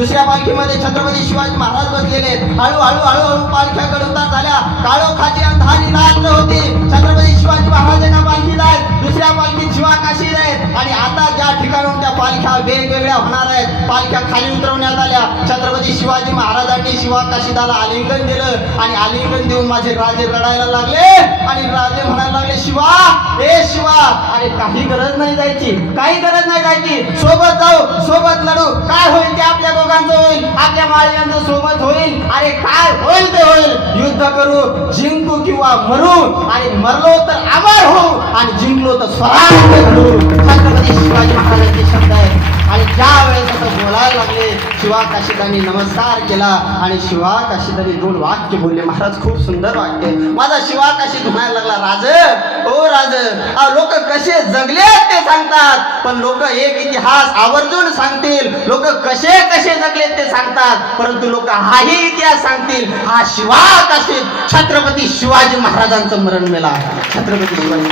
दुसऱ्या पालखीमध्ये छत्रपती शिवाजी महाराज बसलेले. हळूहळू हळूहळू पालख्या गडवतात झाल्या. काळोखाची अंधारी रात्र होती. छत्रपती शिवाजी महाराज एका पालखीला आहेत, दुसऱ्या पालखीत शिवा काशीला आहेत. आणि आता ज्या ठिकाणाहून त्या पालख्या वेगवेगळ्या होणार आहेत, पालख्या खाली उतरवण्यात आल्या. छत्रपती शिवाजी महाराजांनी शिवा काशीदाला आलिंगन दिलं आणि आलिंगन देऊन माझे राजे रडायला लागले आणि राजे म्हणायला लागले, शिवा, ए शिवा, अरे काही गरज नाही जायची, काही गरज नाही जायची, सोबत जाऊ, सोबत लढू, काय होईल ते आपल्या दोघांचं होईल, आपल्या माळ्यांचं सोबत होईल, अरे काय होईल ते होईल, युद्ध करू, जिंकू किंवा मरू, आणि मरलो तर अमर होऊ आणि जिंकलो तर स्वराज्य घडू. छत्रपती शिवाजी महाराजांचे शब्द आहेत. आणि ज्या वेळेस असं बोलायला लागले, शिवा काशीदांनी नमस्कार केला आणि शिवा काशीदांनी 2 वाक्य बोलले. महाराज खूप सुंदर वाक्य. माझा शिवा काशी म्हणायला लागला, राज, ओ राज, लोक कसे जगले ते सांगतात, पण लोक एक इतिहास आवर्जून सांगतील. लोक कसे कसे जगले ते सांगतात, परंतु लोक हाही इतिहास सांगतील, हा शिवा काशीत छत्रपती शिवाजी महाराजांचं मरण मेला. छत्रपती शिवाजी